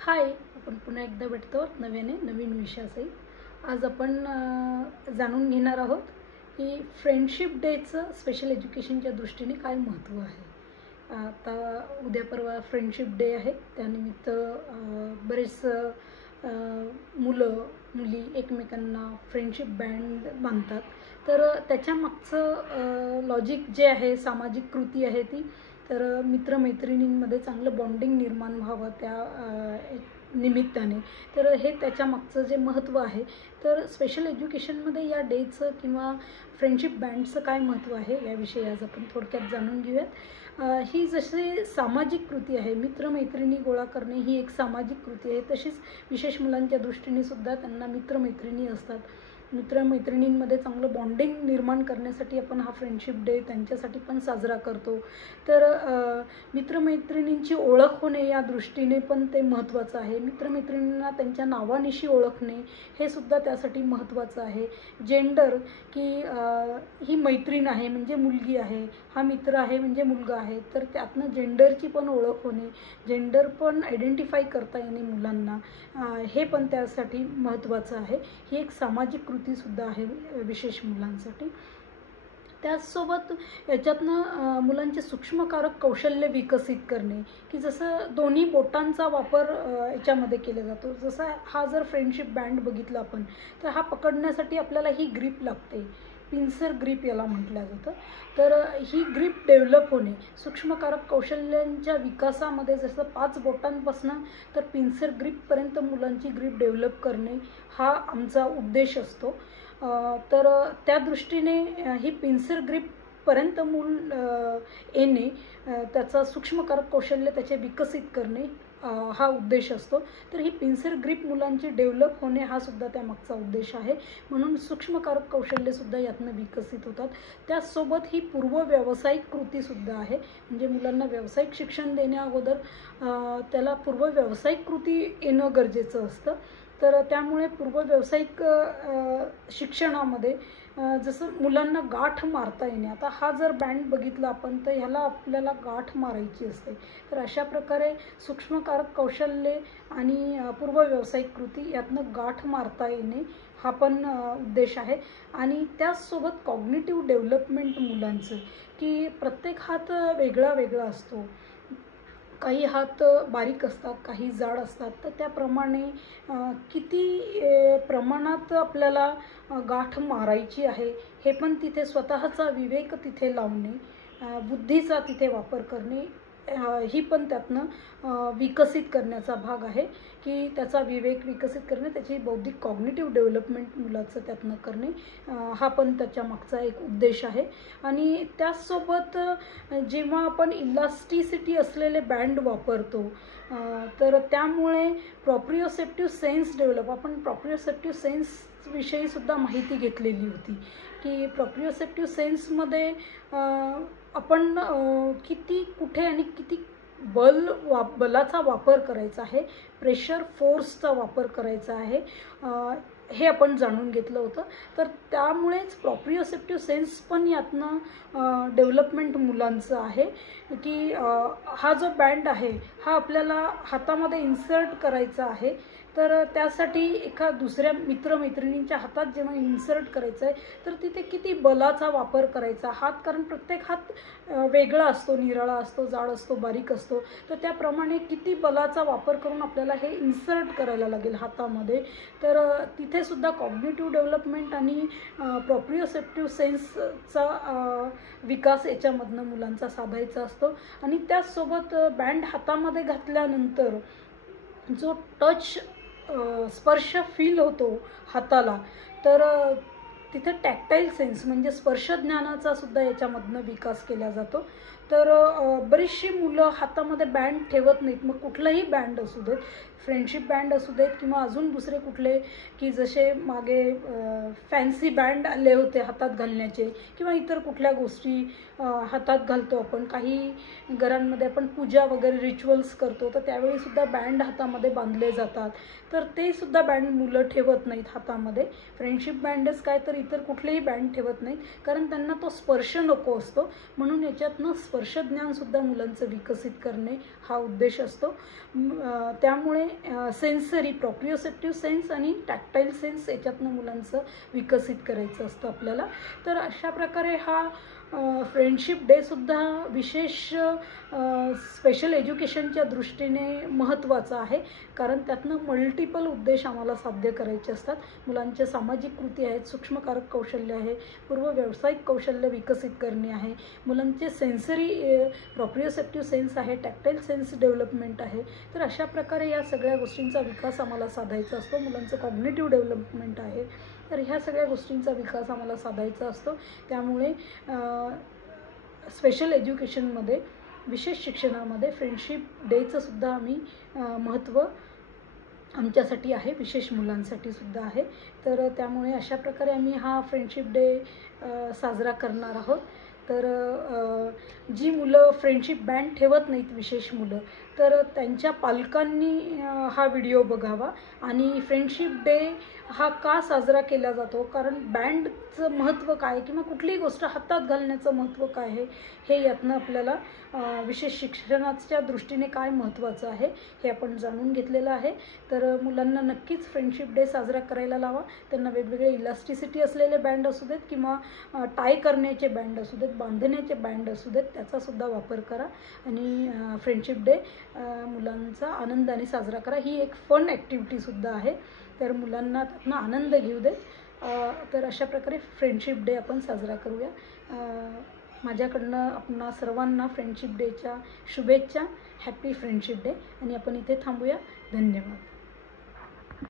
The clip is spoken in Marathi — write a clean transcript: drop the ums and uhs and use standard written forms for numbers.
हाय, आपण पुन्हा एकदा भेटतो नवीन विषयासही। आज आपण जाणून घेणार आहोत की फ्रेंडशिप डेचं स्पेशल एज्युकेशनच्या दृष्टीने काय महत्त्व आहे। आता उद्या परवा फ्रेंडशिप डे आहे, त्यानिमित्त बरेच मुलं मुली एकमेकांना फ्रेंडशिप बँड बांधतात। तर त्याच्या मागचं लॉजिक जे आहे, सामाजिक कृती आहे ती, तर मित्रमैत्रिणींमध्ये चांगलं बॉन्डिंग निर्माण व्हावं त्या निमित्ताने। तर हे त्याच्या मागचं जे महत्त्व आहे, तर स्पेशल एज्युकेशनमध्ये या डेचं किंवा फ्रेंडशिप बँडचं काय महत्त्व आहे याविषयी आज आपण थोडक्यात जाणून घेऊयात। ही जशी सामाजिक कृती आहे, मित्रमैत्रिणी गोळा करणे ही एक सामाजिक कृती आहे, तशीच विशेष मुलांच्या दृष्टीने सुद्धा त्यांना मित्रमैत्रिणी असतात। मित्रमैत्रिणींमध्ये चांगलं बॉन्डिंग निर्माण करण्यासाठी आपण हा फ्रेंडशिप डे त्यांच्यासाठी पण साजरा करतो। तर मित्रमैत्रिणींची ओळख होणे या दृष्टीने पण ते महत्त्वाचं आहे। मित्रमैत्रिणींना त्यांच्या नावानिशी ओळखणे हे सुद्धा त्यासाठी महत्त्वाचं आहे। जेंडर की ही मैत्रीण आहे म्हणजे मुलगी आहे, हा मित्र आहे म्हणजे मुलगा आहे, तर त्यातनं जेंडरची पण ओळख होणे, जेंडर पण आयडेंटिफाय करता येणे मुलांना, हे पण त्यासाठी महत्त्वाचं आहे। ही एक सामाजिक कृतीसुद्धा आहे विशेष मुलांसाठी। त्याचसोबत याच्यातनं मुलांचे सूक्ष्मकारक कौशल्य विकसित करणे, की जसं दोन्ही बोटांचा वापर याच्यामध्ये केला जातो। जसं हा जर फ्रेंडशिप बँड बघितला आपण, तर हा पकडण्यासाठी आपल्याला ही ग्रीप लागते, पिन्सर ग्रीप याला म्हटलं जातं। तर ही ग्रीप डेव्हलप होणे, सूक्ष्मकारक कौशल्यांच्या विकासामध्ये जसं 5 बोटांपासून तर पिन्सर ग्रीपपर्यंत मुलांची ग्रीप डेव्हलप करणे हा आमचा उद्देश असतो। तर त्या दृष्टीने ही पिन्सर ग्रीपपर्यंत मूल येणे, त्याचा सूक्ष्मकारक कौशल्य त्याचे विकसित करणे हा उद्देश असतो। तर ही पिन्सर ग्रीप मुलांची डेव्हलप होणे हा सुद्धा त्यामागचा उद्देश आहे, म्हणून सूक्ष्मकारक कौशल्यसुद्धा यातनं विकसित होतात। त्याचसोबत ही पूर्व व्यावसायिक कृतीसुद्धा आहे, म्हणजे मुलांना व्यावसायिक शिक्षण देण्या अगोदर त्याला पूर्व व्यावसायिक कृती येणं गरजेचं असतं। तर त्यामुळे पूर्व व्यावसायिक शिक्षणामध्ये जसं मुलांना गाठ मारता येणे, आता हा जर बँड बघितला आपण तर ह्याला आपल्याला गाठ मारायची असते, तर अशा प्रकारे सूक्ष्मकारक कौशल्ये आणि पूर्व व्यावसायिक कृती यातनं गाठ मारता येणे हा पण उद्देश आहे। आणि त्याचसोबत कॉग्निटिव्ह डेव्हलपमेंट मुलांचं, की प्रत्येक हात वेगळा वेगळा असतो, काही हात बारीक असतात, काही जाड असतात, तर त्याप्रमाणे किती प्रमाणात आपल्याला गाठ मारायची आहे हे पण तिथे स्वतःचा विवेक तिथे लावणे, बुद्धीचा तिथे वापर करणे, ही पण त्यातनं विकसित करण्याचा भाग आहे, की त्याचा विवेक विकसित करणे, त्याची बौद्धिक कॉग्निटिव्ह डेव्हलपमेंट मुलाचं त्यातनं करणे हा पण त्याच्या मागचा एक उद्देश आहे। आणि त्याचसोबत जेव्हा आपण इलास्टिसिटी असलेले बँड वापरतो, तर त्यामुळे प्रॉप्रिओसेप्टिव्ह सेन्स डेव्हलप, आपण प्रॉप्रिओसेप्टिव्ह सेन्सविषयी सुद्धा माहिती घेतलेली होती, की प्रॉप्रिओसेप्टिव्ह सेन्समध्ये आपण किती कुठे आणि किती बलाचा वापर करायचा आहे, प्रेशर फोर्सचा वापर करायचा आहे, हे आपण जाणून घेतलं होतं। तर त्यामुळेच प्रॉप्रिओसेप्टिव्ह सेन्स पण यातनं डेव्हलपमेंट मुलांचं आहे, की हा जो बँड आहे हा आपल्याला हातामध्ये इन्सर्ट करायचा आहे, तर त्यासाठी एका दुसऱ्या मित्रमैत्रिणींच्या हातात जेव्हा इन्सर्ट करायचं आहे, तर तिथे किती बलाचा वापर करायचा हात, कारण प्रत्येक हात वेगळा असतो, निराळा असतो, जाड असतो, बारीक असतो, तर त्याप्रमाणे किती बलाचा वापर करून आपल्याला हे इन्सर्ट करायला लागेल हातामध्ये। तर तिथे सुद्धा कॉग्निटिव्ह डेव्हलपमेंट आणि प्रॉप्रिओसेप्टिव्ह सेन्सचा विकास याच्यामधनं मुलांचा साधायचा असतो। आणि त्याचसोबत बँड हातामध्ये घातल्यानंतर जो टच स्पर्श फील होतो हाताला, तर तिथे टॅक्टाईल सेन्स म्हणजे स्पर्शज्ञानाचा सुद्धा याच्यामधनं विकास केला जातो। तर बरीचशी मुलं हातामध्ये बँड ठेवत नाहीत, मग कुठलाही बँड असू देत, फ्रेंडशिप बँड असू देत किंवा अजून दुसरे कुठले, की जसे मागे फॅन्सी बँड आले होते हातात घालण्याचे, किंवा इतर कुठल्या गोष्टी हातात घालतो आपण, काही घरांमध्ये आपण पूजा वगैरे रिच्युअल्स करतो, तर त्यावेळीसुद्धा बँड हातामध्ये बांधले जातात, तर ते सुद्धा बँड मुलं ठेवत नाहीत हातामध्ये। फ्रेंडशिप बँडच काय तर इतर कुठलेही बँड ठेवत नाहीत, कारण त्यांना तो स्पर्श नको असतो, म्हणून याच्यातनं स्पर्शज्ञानसुद्धा मुलांचं विकसित करणे हा उद्देश असतो। त्यामुळे सेन्सरी प्रॉप्रिओसेप्टिव्ह सेन्स आणि टॅक्टाईल सेन्स याच्यातनं मुलांचं विकसित करायचं असतं आपल्याला। तर अशा प्रकारे हा फ्रेंडशिप डेसुद्धा विशेष स्पेशल एज्युकेशनच्या दृष्टीने महत्त्वाचा आहे, कारण त्यातनं मल्टिपल उद्देश आम्हाला साध्य करायचे असतात। मुलांचे सामाजिक कृती आहेत, सूक्ष्मकारक कौशल्य आहे, पूर्व व्यावसायिक कौशल्य विकसित करणे आहे, मुलांचे सेन्सरी प्रॉप्रिओसेप्टिव्ह सेन्स आहे, टॅक्टाईल सेन्स डेव्हलपमेंट आहे। तर अशा प्रकारे या सगळ्या गोष्टींचा विकास आम्हाला साधायचा असतो। मुलांचं कॉग्निटिव्ह डेव्हलपमेंट आहे, तर ह्या सगळ्या गोष्टींचा विकास आम्हाला साधायचा असतो। त्यामुळे स्पेशल एज्युकेशनमध्ये, विशेष शिक्षणामध्ये फ्रेंडशिप डेचंसुद्धा आम्ही महत्त्व आमच्यासाठी आहे, विशेष मुलांसाठी सुद्धा आहे। तर त्यामुळे अशा प्रकारे आम्ही हा फ्रेंडशिप डे साजरा करणार आहोत। तर जी मुलं फ्रेंडशिप बँड ठेवत नाहीत, विशेष मुलं, तर त्यांच्या पालकांनी हा व्हिडिओ बघावा। आणि फ्रेंडशिप डे हा का साजरा केला जातो, कारण बँडचं महत्त्व काय किंवा कुठलीही गोष्ट हातात घालण्याचं महत्त्व काय आहे, हे यातनं आपल्याला विशेष शिक्षणाच्या दृष्टीने काय महत्त्वाचं आहे हे आपण जाणून घेतलेलं आहे। तर मुलांना नक्कीच फ्रेंडशिप डे साजरा करायला लावा। त्यांना वेगवेगळे इलास्टिसिटी असलेले बँड असू देत किंवा टाय करण्याचे बँड असू देत, बांधण्याचे बँड असू देत, त्याचासुद्धा वापर करा आणि फ्रेंडशिप डे मुलांचा आनंदाने साजरा करा। ही एक फन ॲक्टिव्हिटीसुद्धा आहे, तर मुलांना त्यातनं आनंद घेऊ देत। तर अशा प्रकारे फ्रेंडशिप डे आपण साजरा करूया। माझ्याकडनं आपणा सर्वांना फ्रेंडशिप डेच्या शुभेच्छा। Happy friendship day. आणि आपण इथे थांबूया। धन्यवाद।